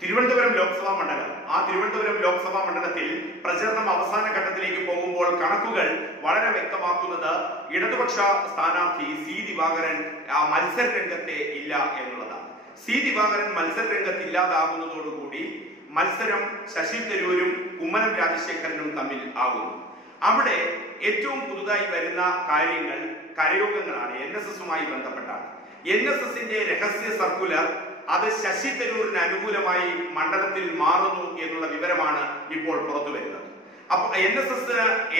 തിരുവനന്തപുരം ലോക്സഭാ മണ്ഡലം. ആ തിരുവനന്തപുരം ലോക്സഭാ മണ്ഡലത്തിൽ പ്രചരണം അവസാന ഘട്ടത്തിലേക്ക് പോകുമ്പോൾ കണക്കുകൾ വളരെ വ്യക്തമാക്കുന്നത് ഇടതുപക്ഷ സ്ഥാനാർത്ഥി സി ദിവാകരൻ മത്സര രംഗത്തെ ഇല്ല എന്നുള്ളതാണ്. സി ദിവാകരൻ മത്സര രംഗത്ത് ഇല്ലാതാകുന്നതോടുകൂടി മത്സരം ശശി തരൂരും കുമ്മനം രാജശേഖരനും തമ്മിൽ ആകുന്നു. അവിടെ ഏറ്റവും പുതുതായി വരുന്ന കാര്യങ്ങൾ കരയോഗങ്ങളാണ്. NSSുമായി ബന്ധപ്പെട്ടാണ്. NSSന്റെ രഹസ്യ സർക്കുലർ അത് ശശി തരൂരിന് അനുകൂലമായി മണ്ഡലത്തിൽ മാറുന്നു എന്നുള്ള വിവരമാണ് ഇപ്പോൾ പുറത്തു വരുന്നത്. അപ്പൊ NSS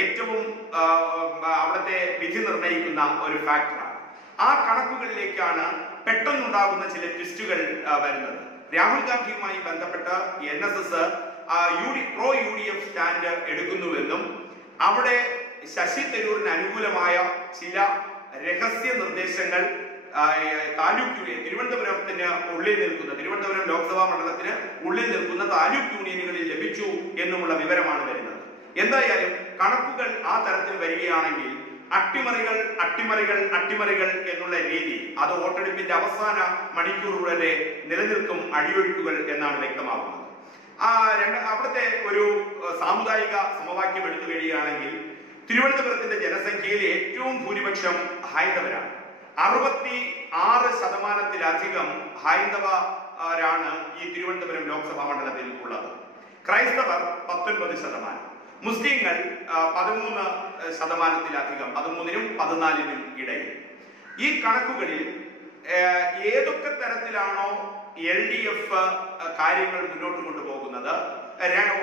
ഏറ്റവും അവിടുത്തെ വിധി നിർണ്ണയിക്കുന്ന ഒരു ഫാക്ടറാണ്. ആ കണക്കുകളിലേക്കാണ് പെട്ടെന്നുണ്ടാകുന്ന ചില ട്വിസ്റ്റുകൾ വരുന്നത്. രാഹുൽ ഗാന്ധിയുമായി ബന്ധപ്പെട്ട് NSS പ്രോ UDF സ്റ്റാൻഡ് എടുക്കുന്നുവെന്നും അവിടെ ശശി തരൂരിന് അനുകൂലമായ ചില രഹസ്യ നിർദ്ദേശങ്ങൾ താലൂക്ക് യൂണിയൻ തിരുവനന്തപുരത്തിന് ഉള്ളിൽ നിൽക്കുന്ന തിരുവനന്തപുരം ലോക്സഭാ മണ്ഡലത്തിന് ഉള്ളിൽ നിൽക്കുന്ന താലൂക്ക് യൂണിയനുകളിൽ ലഭിച്ചു എന്നുമുള്ള വിവരമാണ് വരുന്നത്. എന്തായാലും കണക്കുകൾ ആ തരത്തിൽ വരികയാണെങ്കിൽ അട്ടിമറികൾ അട്ടിമറികൾ അട്ടിമറികൾ എന്നുള്ള രീതി അത് വോട്ടെടുപ്പിന്റെ അവസാന മണിക്കൂർ വരെ നിലനിൽക്കും അടിയൊഴുക്കുകൾ എന്നാണ് വ്യക്തമാകുന്നത്. അവിടുത്തെ ഒരു സാമുദായിക സമവാക്യം എടുത്തു കഴിയുകയാണെങ്കിൽ തിരുവനന്തപുരത്തിന്റെ ജനസംഖ്യയിൽ ഏറ്റവും ഭൂരിപക്ഷം ഹൈന്ദവരാണ്. 66% ഹൈന്ദവരാണ് ഈ തിരുവനന്തപുരം ലോക്സഭാ മണ്ഡലത്തിൽ ഉള്ളത്. ക്രൈസ്തവർ 19%, മുസ്ലിങ്ങൾ 13%, 13നും 14നും ഇടയിൽ. ഈ കണക്കുകളിൽ ഏതൊക്കെ തരത്തിലാണോ LDF കാര്യങ്ങൾ മുന്നോട്ട് കൊണ്ടുപോകുന്നത്,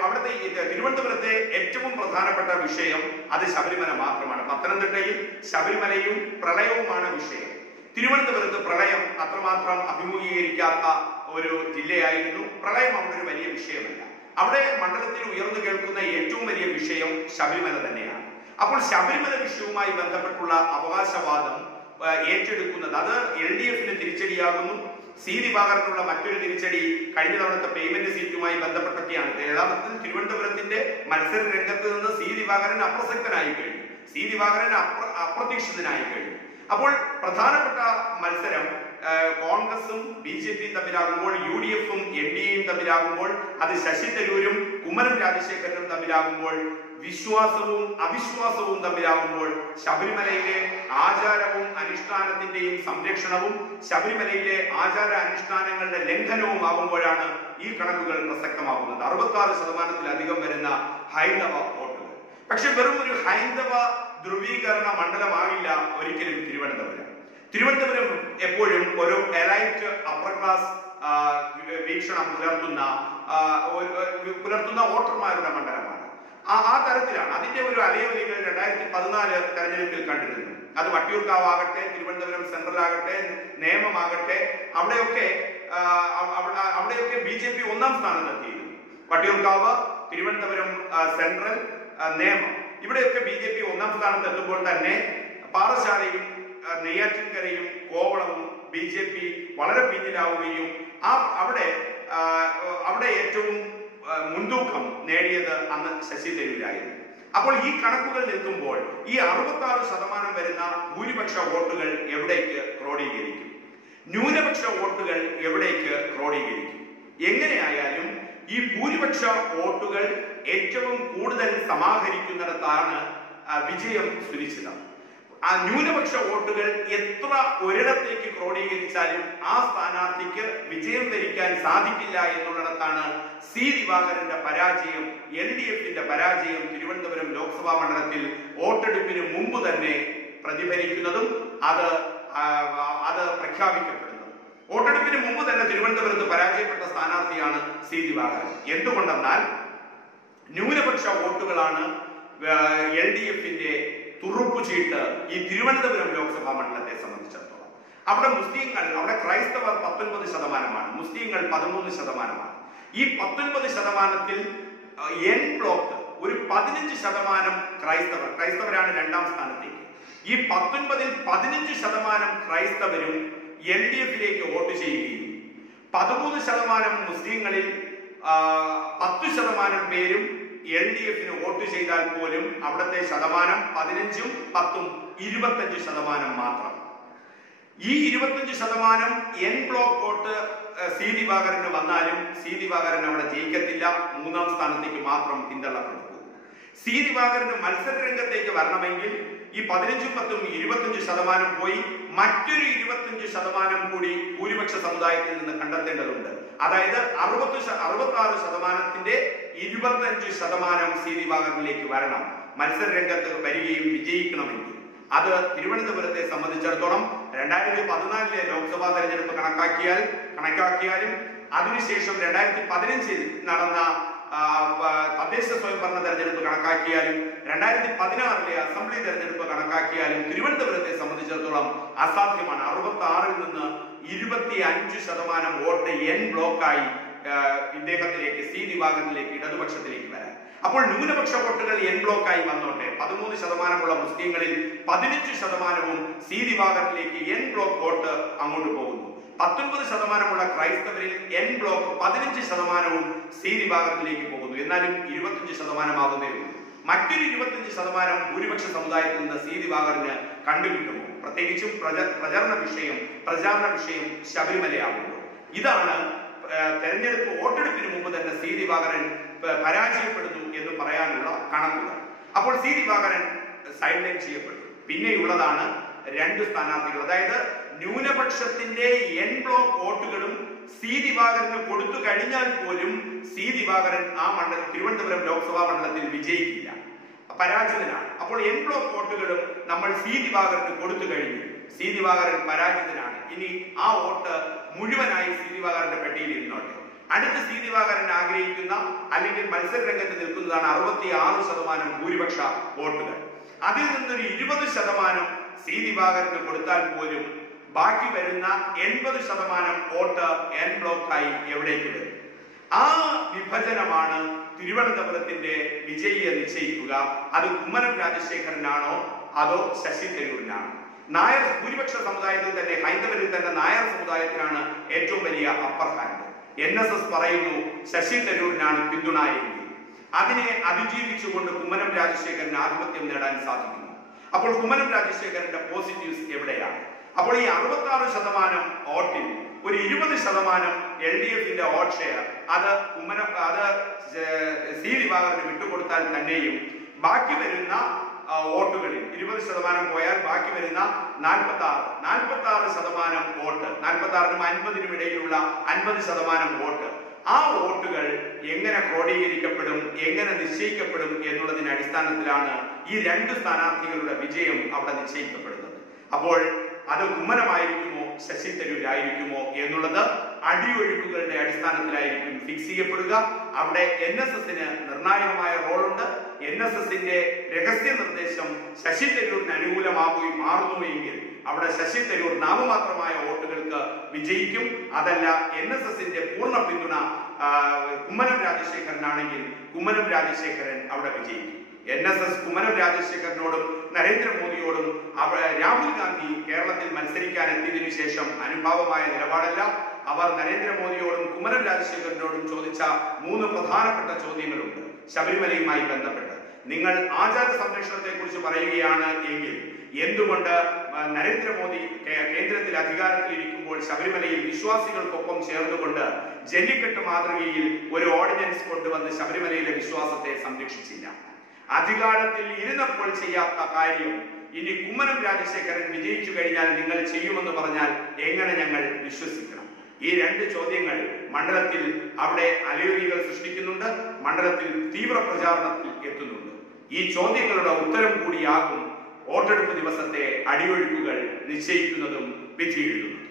അവിടുത്തെ തിരുവനന്തപുരത്തെ ഏറ്റവും പ്രധാനപ്പെട്ട വിഷയം അത് ശബരിമല മാത്രമാണ്. പത്തനംതിട്ടയിൽ ശബരിമലയും പ്രളയവുമാണ് വിഷയം. തിരുവനന്തപുരത്ത് പ്രളയം അത്രമാത്രം അഭിമുഖീകരിക്കാത്ത ഒരു ജില്ലയായിരുന്നു. പ്രളയം അവിടെ ഒരു വലിയ വിഷയമല്ല. അവിടെ മണ്ഡലത്തിൽ ഉയർന്നു കേൾക്കുന്ന ഏറ്റവും വലിയ വിഷയം ശബരിമല തന്നെയാണ്. അപ്പോൾ ശബരിമല വിഷയവുമായി ബന്ധപ്പെട്ടുള്ള അവകാശവാദം ഏറ്റെടുക്കുന്നത് അത് LDFന് തിരിച്ചടിയാകുന്നു. സി ദിവാകരനുള്ള മറ്റൊരു തിരിച്ചടി കഴിഞ്ഞ തവണത്തെ പേയ്മെന്റ് സീറ്റുമായി ബന്ധപ്പെട്ടൊക്കെയാണ്. യഥാർത്ഥത്തിൽ തിരുവനന്തപുരത്തിന്റെ മത്സര രംഗത്ത് നിന്ന് സി ദിവാകരൻ അപ്രസക്തനായി കഴിഞ്ഞു. സി ദിവാകരൻ അപ്രതീക്ഷിതനായി കഴിഞ്ഞു. അപ്പോൾ പ്രധാനപ്പെട്ട മത്സരം കോൺഗ്രസും BJPയും തമ്മിലാകുമ്പോൾ, UDFും NDAയും തമ്മിലാകുമ്പോൾ, അത് ശശി തരൂരും കുമ്മനം രാജശേഖരനും തമ്മിലാകുമ്പോൾ, വിശ്വാസവും അവിശ്വാസവും തമ്മിലാകുമ്പോൾ, ശബരിമലയിലെ ആചാരവും അനുഷ്ഠാനത്തിന്റെയും സംരക്ഷണവും ശബരിമലയിലെ ആചാര അനുഷ്ഠാനങ്ങളുടെ ലംഘനവും ആകുമ്പോഴാണ് ഈ കണക്കുകൾ പ്രസക്തമാകുന്നത്. 66%-ലധികം വരുന്ന ഹൈന്ദവ വോട്ടുകൾ. പക്ഷെ വെറും ഒരു ഹൈന്ദവ ധ്രുവീകരണ മണ്ഡലമാകില്ല ഒരിക്കലും തിരുവനന്തപുരം. തിരുവനന്തപുരം എപ്പോഴും ഒരു എലൈറ്റ് അപ്പർ ക്ലാസ് വീക്ഷണം പുലർത്തുന്ന വോട്ടർമാരുടെ മണ്ഡലമാണ്. ആ തരത്തിലാണ് അതിന്റെ ഒരു അലയൊലികൾ 2014 തെരഞ്ഞെടുപ്പിൽ കണ്ടിരുന്നു. അത് വട്ടിയൂർക്കാവാകട്ടെ, തിരുവനന്തപുരം സെൻട്രൽ ആകട്ടെ, നേമമാകട്ടെ, അവിടെയൊക്കെ BJP 1ാം സ്ഥാനത്തെത്തിയിരുന്നു. വട്ടിയൂർക്കാവ്, തിരുവനന്തപുരം സെൻട്രൽ, നേമം, ഇവിടെയൊക്കെ BJP 1ാം സ്ഥാനത്ത് എത്തുമ്പോൾ തന്നെ പാറശാലയും നെയ്യാറ്റിൻകരയും കോവളവും BJP വളരെ പിന്നിലാവുകയും അവിടെ ഏറ്റവും മുൻതൂക്കം നേടിയത് അന്ന് ശശി തരൂരായിരുന്നു. അപ്പോൾ ഈ കണക്കുകൾ നിൽക്കുമ്പോൾ ഈ 66% വരുന്ന ഭൂരിപക്ഷ വോട്ടുകൾ എവിടേക്ക് ക്രോഡീകരിക്കും? ന്യൂനപക്ഷ വോട്ടുകൾ എവിടേക്ക് ക്രോഡീകരിക്കും? എങ്ങനെയായാലും ഈ ഭൂരിപക്ഷ വോട്ടുകൾ ഏറ്റവും കൂടുതൽ സമാഹരിക്കുന്നിടത്താണ് വിജയം സുനിശ്ചിതം. ആ ന്യൂനപക്ഷ വോട്ടുകൾ എത്ര ഒരിടത്തേക്ക് ക്രോഡീകരിച്ചാലും ആ സ്ഥാനാർത്ഥിക്ക് വിജയം വരിക്കാൻ സാധിക്കില്ല എന്നുള്ളിടത്താണ് സി ദിവാകരന്റെ പരാജയം, LDFന്റെ പരാജയം തിരുവനന്തപുരം ലോക്സഭാ മണ്ഡലത്തിൽ വോട്ടെടുപ്പിന് മുമ്പ് തന്നെ പ്രതിഫലിക്കുന്നതും അത് പ്രഖ്യാപിക്കപ്പെടുന്നതും. വോട്ടെടുപ്പിന് മുമ്പ് തന്നെ തിരുവനന്തപുരത്ത് പരാജയപ്പെട്ട സ്ഥാനാർത്ഥിയാണ് സി ദിവാകരൻ. എന്തുകൊണ്ടെന്നാൽ ന്യൂനപക്ഷ വോട്ടുകളാണ് LDFന്റെ തുറുപ്പു ചീട്ട് ഈ തിരുവനന്തപുരം ലോക്സഭാ മണ്ഡലത്തെ സംബന്ധിച്ചിടത്തോളം. അവിടെ മുസ്ലിങ്ങൾ, അവിടെ ക്രൈസ്തവർ 19%, മുസ്ലിങ്ങൾ 13%. ഈ 19%-ൽ N ബ്ലോക്ക് ഒരു 15% ക്രൈസ്തവരാണ് 2ാം സ്ഥാനത്തേക്ക്. ഈ 19-ൽ 15% ക്രൈസ്തവരും LDFിലേക്ക് വോട്ട് ചെയ്യുകയും 13% മുസ്ലിങ്ങളിൽ 10% പേരും LDFന് വോട്ട് ചെയ്താൽ പോലും അവിടുത്തെ ശതമാനം 15-ഉം 10-ഉം 25% മാത്രം. ഈ 25% N block vote C Divakaran വന്നാലും സി ദിവാകരൻ അവിടെ ജയിക്കത്തില്ല, 3ാം സ്ഥാനത്തേക്ക് മാത്രം പിന്തള്ളപ്പെട്ടു. സി ദിവാകരന് മത്സര രംഗത്തേക്ക് വരണമെങ്കിൽ ഈ 15-10 25% പോയി മറ്റൊരു 25% കൂടി ഭൂരിപക്ഷ സമുദായത്തിൽ നിന്ന് കണ്ടെത്തേണ്ടതുണ്ട്. അതായത് 66%ത്തിന്റെ 25% സി ദിവാകരനിലേക്ക് വരണം മത്സര രംഗത്ത് വരികയും വിജയിക്കണമെങ്കിൽ. അത് തിരുവനന്തപുരത്തെ സംബന്ധിച്ചിടത്തോളം 2014 ലോക്സഭാ തെരഞ്ഞെടുപ്പ് കണക്കാക്കിയാലും അതിനുശേഷം 2015 നടന്ന തദ്ദേശ സ്വയംഭരണ തെരഞ്ഞെടുപ്പ് കണക്കാക്കിയാലും 2016 അസംബ്ലി തെരഞ്ഞെടുപ്പ് കണക്കാക്കിയാലും തിരുവനന്തപുരത്തെ സംബന്ധിച്ചിടത്തോളം അസാധ്യമാണ് 66-ൽ നിന്ന് 25% വോട്ട് എൻ ബ്ലോക്കായി ഇദ്ദേഹത്തിലേക്ക് സി ദിവാകരനിലേക്ക് ഇടതുപക്ഷത്തിലേക്ക് വരാൻ. അപ്പോൾ ന്യൂനപക്ഷ വോട്ടുകൾ എൻ ബ്ലോക്കായി വന്നോട്ടെ. 13% മുസ്ലിങ്ങളിൽ 15% സി ദിവാകരനിലേക്ക് എൻ ബ്ലോക്ക് വോട്ട് അങ്ങോട്ട് പോകുന്നു. 19% ക്രൈസ്തവരിൽ എൻ ബ്ലോക്ക് 15% സി ദിവാകരനിലേക്ക് പോകുന്നു. എന്നാലും 25% ആകുന്നേ ഉള്ളൂ. മറ്റൊരു 25% ഭൂരിപക്ഷ സമുദായത്തിൽ നിന്ന് സി ദിവാകരന് കണ്ടുകിട്ടുമോ? പ്രത്യേകിച്ചും പ്രചാരണ വിഷയം ശബരിമലയാകുമ്പോൾ. ഇതാണ് തെരഞ്ഞെടുപ്പ് വോട്ടെടുപ്പിന് മുമ്പ് തന്നെ സി ദിവാകരൻ പരാജയപ്പെടുന്നു എന്ന് പറയാനുള്ള കണക്കുകൾ. അപ്പോൾ സി ദിവാകരൻ സൈഡ് ലൈൻ ചെയ്യപ്പെട്ടു. പിന്നെയുള്ളതാണ് 2 സ്ഥാനാർത്ഥികൾ. അതായത് ന്യൂനപക്ഷത്തിന്റെ എൻ ബ്ലോക്ക് വോട്ടുകളും സി ദിവാകരന് കൊടുത്തു കഴിഞ്ഞാൽ പോലും സി ദിവാകരൻ ആ തിരുവനന്തപുരം ലോക്സഭാ മണ്ഡലത്തിൽ വിജയിക്കില്ല, പരാജിതനാണ്. അപ്പോൾ എൻ ബ്ലോക്ക് വോട്ടുകളും നമ്മൾ സി ദിവാകരന് കൊടുത്തു കഴിഞ്ഞു. സി ദിവാകരൻ പരാജിതനാണ്. ഇനി ആ വോട്ട് മുഴുവനായി സി ദിവാകരന്റെ പെട്ടിയിൽ ഇരുന്നോട്ടെ. അടുത്ത സി ദിവാകരൻ ആഗ്രഹിക്കുന്ന അല്ലെങ്കിൽ മത്സര രംഗത്ത് നിൽക്കുന്നതാണ് 66% ഭൂരിപക്ഷ വോട്ടുകൾ. അതിൽ നിന്നൊരു 20% സി ദിവാകരന് കൊടുത്താൽ പോലും ബാക്കി വരുന്ന 80% വോട്ട് എൻ ബ്ലോക്കായി എവിടേക്ക് വരും? ആ വിഭജനമാണ് തിരുവനന്തപുരത്തിന്റെ വിജയിയെ നിശ്ചയിക്കുക. അത് കുമ്മനം രാജശേഖരനാണോ അതോ ശശി തരൂരിനാണോ? നായർ ഭൂരിപക്ഷ സമുദായത്തിൽ തന്നെ, ഹൈന്ദവരിൽ തന്നെ നായർ സമുദായത്തിനാണ് ഏറ്റവും വലിയ അപ്പർ ഹാൻഡ്. NSS പറയുന്നു ശശി തരൂരിനാണ് പിന്തുണ എങ്കിൽ അതിനെ അതിജീവിച്ചുകൊണ്ട് കുമ്മനം രാജശേഖരന് ആധിപത്യം നേടാൻ സാധിക്കുന്നു. അപ്പോൾ കുമ്മനം രാജശേഖരന്റെ പോസിറ്റീവ്സ് എവിടെയാണ്? അപ്പോൾ ഈ 66% വോട്ടിൽ ഒരു 20% LDFന്റെ വോട്ട് ഷെയർ അത് സി ദിവാകരന് വിട്ടുകൊടുത്താൽ തന്നെയും ബാക്കി വരുന്ന വോട്ടുകളിൽ 20% പോയാൽ ബാക്കി വരുന്ന 46% വോട്ട്, 46-നും 50-നും ഇടയിലുള്ള 50% വോട്ട്, ആ വോട്ടുകൾ എങ്ങനെ ക്രോഡീകരിക്കപ്പെടും, എങ്ങനെ നിശ്ചയിക്കപ്പെടും എന്നുള്ളതിന്റെ അടിസ്ഥാനത്തിലാണ് ഈ 2 സ്ഥാനാർത്ഥികളുടെ വിജയം അവിടെ നിശ്ചയിക്കപ്പെടുന്നത്. അപ്പോൾ അത് കുമ്മനമായിരിക്കുമോ ശശി തരൂരായിരിക്കുമോ എന്നുള്ളത് അടിയൊഴുക്കുകളുടെ അടിസ്ഥാനത്തിലായിരിക്കും ഫിക്സ് ചെയ്യപ്പെടുക. അവിടെ NSSന് നിർണായകമായ റോളുണ്ട്. NSSന്റെ രഹസ്യ നിർദ്ദേശം ശശി തരൂരിന് അനുകൂലമാകുകയും മാറുന്നുവെങ്കിൽ അവിടെ ശശി തരൂർ നാമമാത്രമായ വോട്ടുകൾക്ക് വിജയിക്കും. അതല്ല, NSSന്റെ പൂർണ്ണ പിന്തുണ കുമ്മനം രാജശേഖരനാണെങ്കിൽ കുമ്മനം രാജശേഖരൻ അവിടെ വിജയിക്കും. NSS കുമ്മനം രാജശേഖരനോടും നരേന്ദ്രമോദിയോടും രാഹുൽ ഗാന്ധി കേരളത്തിൽ മത്സരിക്കാൻ എത്തിയതിനു ശേഷം അനുഭാവമായ നിലപാടല്ല. അവർ നരേന്ദ്രമോദിയോടും കുമ്മനം രാജശേഖരനോടും ചോദിച്ച 3 പ്രധാനപ്പെട്ട ചോദ്യങ്ങളുണ്ട് ശബരിമലയുമായി ബന്ധപ്പെട്ട്. നിങ്ങൾ ആചാര സംരക്ഷണത്തെ കുറിച്ച് പറയുകയാണ് എങ്കിൽ എന്തുകൊണ്ട് നരേന്ദ്രമോദി കേന്ദ്രത്തിൽ അധികാരത്തിലിരിക്കുമ്പോൾ ശബരിമലയിൽ വിശ്വാസികൾക്കൊപ്പം ചേർന്നുകൊണ്ട് ജല്ലിക്കെട്ട് മാതൃകയിൽ ഒരു ഓർഡിനൻസ് കൊണ്ടുവന്ന് ശബരിമലയിലെ വിശ്വാസത്തെ സംരക്ഷിച്ചില്ല? അധികാരത്തിൽ ഇരുന്നപ്പോൾ ചെയ്യാത്ത കാര്യം ഇനി കുമ്മനം രാജശേഖരൻ വിജയിച്ചു കഴിഞ്ഞാൽ നിങ്ങൾ ചെയ്യുമെന്ന് പറഞ്ഞാൽ എങ്ങനെ ഞങ്ങൾ വിശ്വസിക്കണം? ഈ 2 ചോദ്യങ്ങൾ മണ്ഡലത്തിൽ അവിടെ അലയൊലികൾ സൃഷ്ടിക്കുന്നുണ്ട്, മണ്ഡലത്തിൽ തീവ്ര പ്രചാരണത്തിൽ എത്തുന്നുണ്ട്. ഈ ചോദ്യങ്ങളുടെ ഉത്തരം കൂടിയാകും വോട്ടെടുപ്പ് ദിവസത്തെ അടിയൊഴുക്കുകൾ നിശ്ചയിക്കുന്നതും വിധിയെഴുതുന്നതും.